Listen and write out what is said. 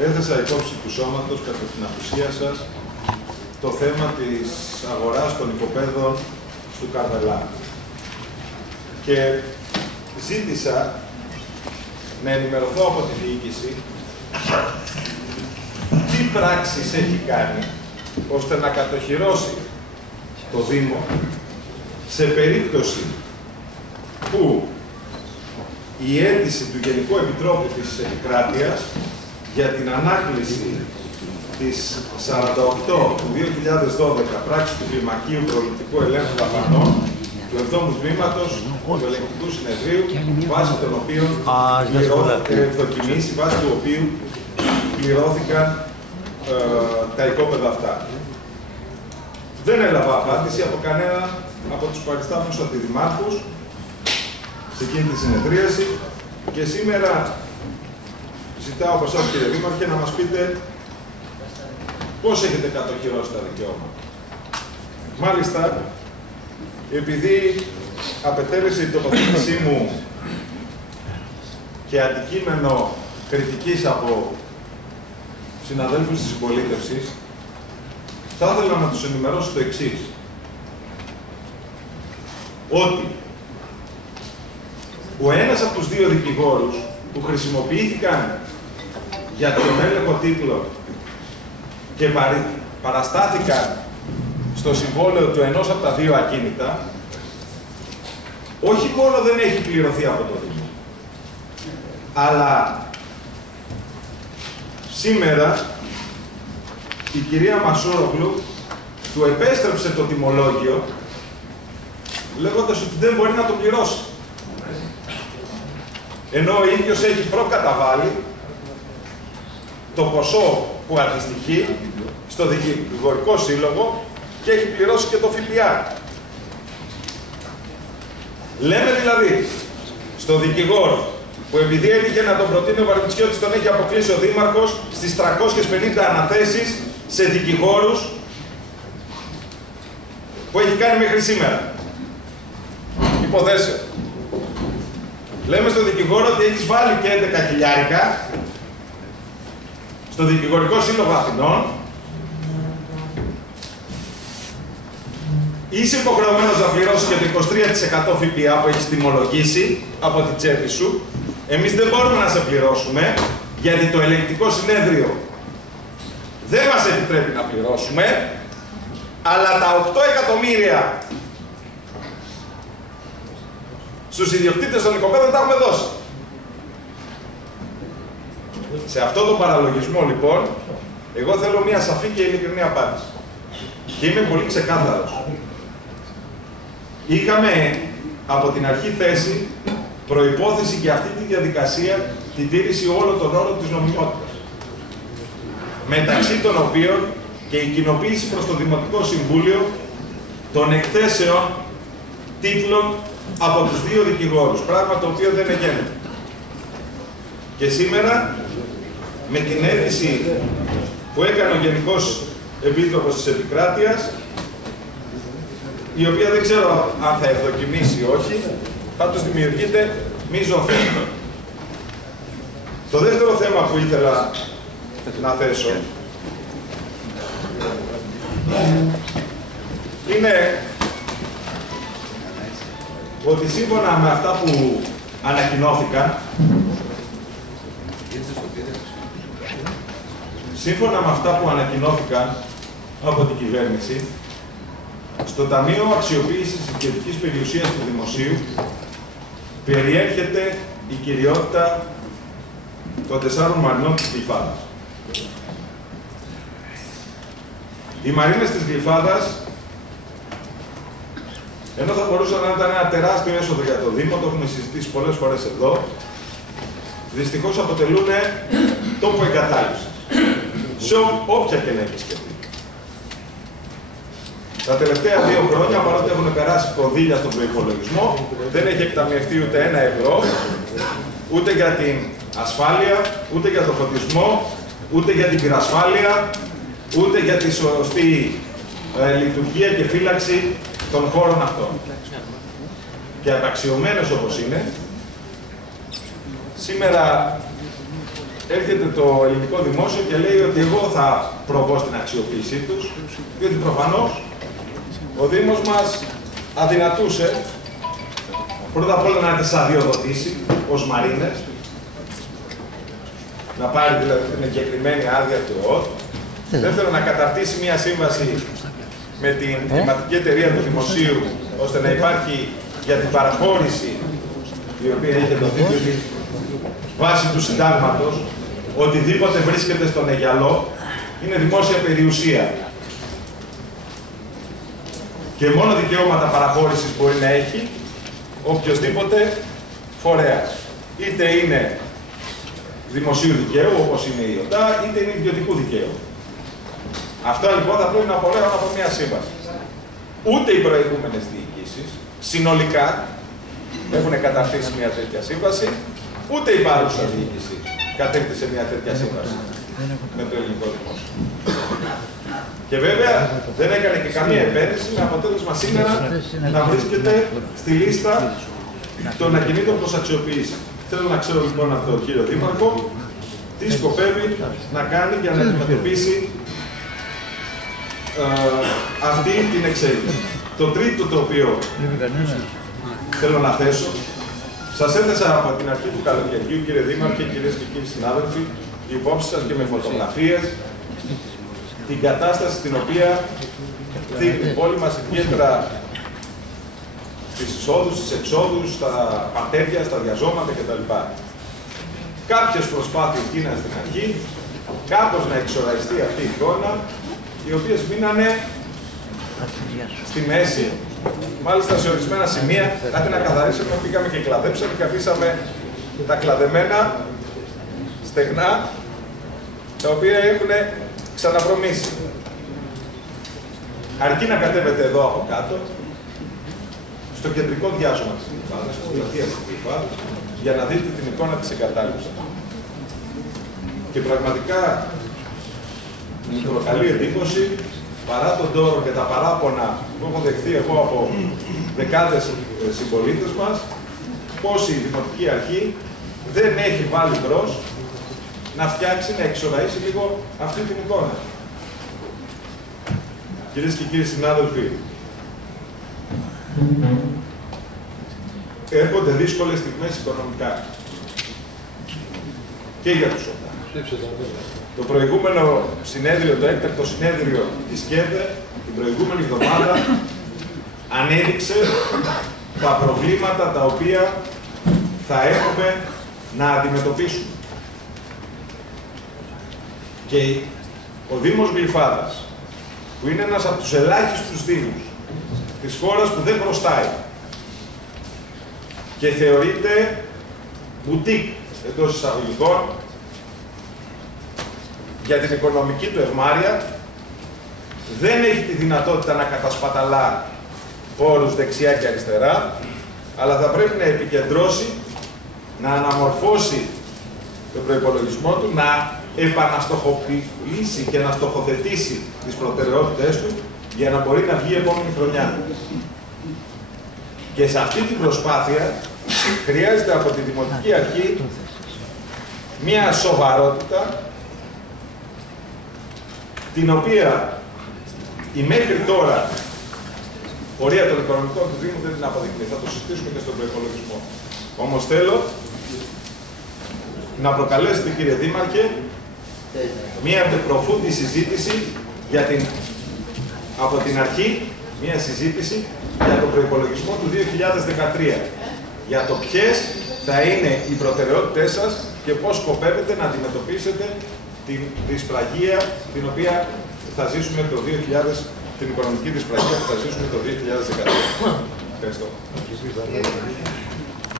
έθεσα υπόψη του σώματος κατά την απουσία σας το θέμα της αγοράς των οικοπαίδων του Καρδελά. Και ζήτησα να ενημερωθώ από τη διοίκηση τι πράξεις έχει κάνει ώστε να κατοχυρώσει το Δήμο σε περίπτωση που η αίτηση του Γενικού Επιτρόπου της Επικράτειας για την ανάκληση της 48 του 2012 πράξη του Κλιμακίου Προληπτικού Ελέγχου Δαπανών του 7ου Τμήματος του Ελεγκτικού Συνεδρίου, βάσει των οποίων βάσει του οποίου πληρώθηκαν τα οικόπεδα αυτά. Δεν έλαβα απάντηση από κανένα από τους παριστάμενους αντιδημάρχους σε εκείνη τη συνεδρίαση και σήμερα ζητάω από εσάς, κύριε Δήμαρχε, να μας πείτε πώς έχετε κατοχυρώσει τα δικαιώματα. Μάλιστα, επειδή απετέλεσε η τοποθέτησή μου και αντικείμενο κριτικής από συναδέλφους της συμπολίτευσης, θα ήθελα να τους ενημερώσω το εξής. Ότι ο ένας από τους δύο δικηγόρους που χρησιμοποιήθηκαν για τον έλεγχο τίτλων και παραστάθηκαν στο συμβόλαιο του ενός από τα δύο ακίνητα, όχι μόνο δεν έχει πληρωθεί από το Δήμο, αλλά σήμερα η κυρία Μασούρογλου του επέστρεψε το τιμολόγιο λέγοντας ότι δεν μπορεί να το πληρώσει. Ενώ ο ίδιος έχει προκαταβάλει το ποσό που αντιστοιχεί στο δικηγορικό σύλλογο και έχει πληρώσει και το ΦΠΑ. Λέμε δηλαδή στο δικηγόρο που επειδή έτυχε να τον προτείνει ο Βαρβιτσιώτης, τον έχει αποκλείσει ο Δήμαρχος στις 350 αναθέσεις σε δικηγόρους που έχει κάνει μέχρι σήμερα. Υποθέσεων. Λέμε στο δικηγόρο ότι έχεις βάλει και 11 χιλιάρικα στο Δικηγορικό Σύλλογο Αθηνών. Είσαι υποχρεωμένος να πληρώσεις και το 23% ΦΠΑ που έχεις τιμολογήσει από την τσέπη σου. Εμείς δεν μπορούμε να σε πληρώσουμε, γιατί το ελεγκτικό συνέδριο δεν μας επιτρέπει να πληρώσουμε, αλλά τα 8 εκατομμύρια στους ιδιοκτήτες των οικοπαίδων τα έχουμε δώσει. Σε αυτό το παραλογισμό, λοιπόν, εγώ θέλω μια σαφή και ειλικρινή απάντηση. Και είμαι πολύ ξεκάθαρος. Είχαμε από την αρχή θέση προϋπόθεση για αυτή τη διαδικασία την τήρηση όλων των όρων της νομιμότητας. Μεταξύ των οποίων και η κοινοποίηση προς το Δημοτικό Συμβούλιο των εκθέσεων τίτλων από τους δύο δικηγόρους, πράγμα το οποίο δεν έγινε. Και σήμερα, με την αίτηση που έκανε ο Γενικός Επίτροπος της Επικράτειας, η οποία δεν ξέρω αν θα ευδοκιμήσει ή όχι, πάντως δημιουργείται μείζον θέμα. Το δεύτερο θέμα που ήθελα να θέσω είναι ότι σύμφωνα με αυτά που ανακοινώθηκαν, από την κυβέρνηση, στο Ταμείο Αξιοποίησης Ιδιωτικής Περιουσίας του Δημοσίου περιέρχεται η κυριότητα των 4 μαρινών της Γλυφάδας. Οι μαρίνες της Γλυφάδας, ενώ θα μπορούσαν να ήταν ένα τεράστιο έσοδο για το Δήμο, το έχουμε συζητήσει πολλές φορές εδώ, δυστυχώς αποτελούν τόπο εγκατάλειψης, σε όποια και να έχει σκεφτεί. Τα τελευταία 2 χρόνια, παρότι έχουν περάσει κονδύλια στον προϋπολογισμό, δεν έχει εκταμιευτεί ούτε 1 ευρώ, ούτε για την ασφάλεια, ούτε για το φωτισμό, ούτε για την πυρασφάλεια, ούτε για τη σωστή λειτουργία και φύλαξη των χώρων αυτών. Και απαξιωμένος όπως είναι, σήμερα έρχεται το ελληνικό δημόσιο και λέει ότι εγώ θα προβώ στην αξιοποίησή τους, διότι προφανώς ο Δήμος μας αδυνατούσε πρώτα απ' όλα να τις αδειοδοτήσει ως μαρίνες, να πάρει δηλαδή την εγκεκριμένη άδεια του ΕΟΤ. Δεύτερον, να καταρτήσει μια σύμβαση με την κλιματική εταιρεία του Δημοσίου, ώστε να υπάρχει για την παραχώρηση η οποία είχε δοθεί βάσει του συντάγματος, οτιδήποτε βρίσκεται στον Αιγιαλό είναι δημόσια περιουσία. Και μόνο δικαιώματα παραχώρησης μπορεί να έχει οποιοσδήποτε φορέας. Είτε είναι δημοσίου δικαίου, όπως είναι η ΟΤΑ, είτε είναι ιδιωτικού δικαίου. Αυτά λοιπόν θα πρέπει να απορρέουν από μια σύμβαση. Ούτε οι προηγούμενες διοικήσεις συνολικά έχουν καταρτήσει μια τέτοια σύμβαση, ούτε η παρούσα διοίκηση κατέκτησε μια τέτοια σύμβαση με το ελληνικό δημόσιο. Και βέβαια δεν έκανε και καμία επένδυση με αποτέλεσμα σήμερα να βρίσκεται στη λίστα των ακινήτων προς αξιοποίηση. Θέλω να ξέρω λοιπόν από τον κύριο Δήμαρχο τι σκοπεύει να κάνει για να αντιμετωπίσει αυτή την εξέλιξη. Το τρίτο το οποίο θέλω να θέσω, σας έθεσα από την αρχή του καλοκαιριού, κύριε Δήμαρχε, κυρίες και κύριοι συνάδελφοι, υπόψη σας και με φωτογραφίες, την κατάσταση στην οποία δείχνει η πόλη μας, ιδιαίτερα στις εισόδους, στις εξόδους, στα παρτέρια, στα διαζώματα κτλ. Κάποιες προσπάθειες γίνανε στην αρχή, κάπως να εξοραϊστεί αυτή η εικόνα, οι οποίες μείνανε στη μέση. Μάλιστα σε ορισμένα σημεία, κάτι να καθαρίσουμε, πήγαμε και κλαδέψαμε και αφήσαμε τα κλαδεμένα στεγνά, τα οποία έχουν ξαναβρωμίσει. Αρκεί να κατέβετε εδώ από κάτω, στο κεντρικό διάζωμα της Γλυφάδας, στην πλατεία της Γλυφάδας, για να δείτε την εικόνα της εγκατάλειψης. Και πραγματικά μου προκαλεί εντύπωση, παρά τον τόρο και τα παράπονα που έχω δεχθεί εγώ από δεκάδες συμπολίτες μας, πως η Δημοτική Αρχή δεν έχει βάλει μπρος να φτιάξει, να εξοραίσει λίγο αυτή την εικόνα. Κυρίες και κύριοι συνάδελφοι, έρχονται δύσκολες στιγμές οικονομικά και για τους ΟΤΑ. Το προηγούμενο συνέδριο, το έκτακτο συνέδριο της ΚΕΔΕ, την προηγούμενη εβδομάδα, ανέδειξε τα προβλήματα τα οποία θα έχουμε να αντιμετωπίσουμε. Και ο Δήμος Γλυφάδας, που είναι ένας από τους ελάχιστους δήμους της χώρας που δεν χρωστάει και θεωρείται μπουτίκ εντός εισαγωγικών για την οικονομική του ευμάρεια, δεν έχει τη δυνατότητα να κατασπαταλά πόρους δεξιά και αριστερά, αλλά θα πρέπει να επικεντρώσει, να αναμορφώσει τον προϋπολογισμό του, να επαναστοχοποιήσει και να στοχοθετήσει τις προτεραιότητες του για να μπορεί να βγει η επόμενη χρονιά. Και σε αυτή την προσπάθεια χρειάζεται από τη Δημοτική Αρχή μια σοβαρότητα, την οποία η μέχρι τώρα πορεία των οικονομικών του Δήμου δεν την αποδεικνύει. Θα το συζητήσουμε και στον προϋπολογισμό. Όμως θέλω να προκαλέσετε, κύριε Δήμαρχε, μία προφούντη συζήτηση για από την αρχή, μία συζήτηση για τον προϋπολογισμό του 2013. Για το ποιες θα είναι οι προτεραιότητές σας και πώς σκοπεύετε να αντιμετωπίσετε την δυσπραγία την οποία θα ζήσουμε το 2000, την οικονομική δυσπραγία που θα ζήσουμε το 2013. Ευχαριστώ.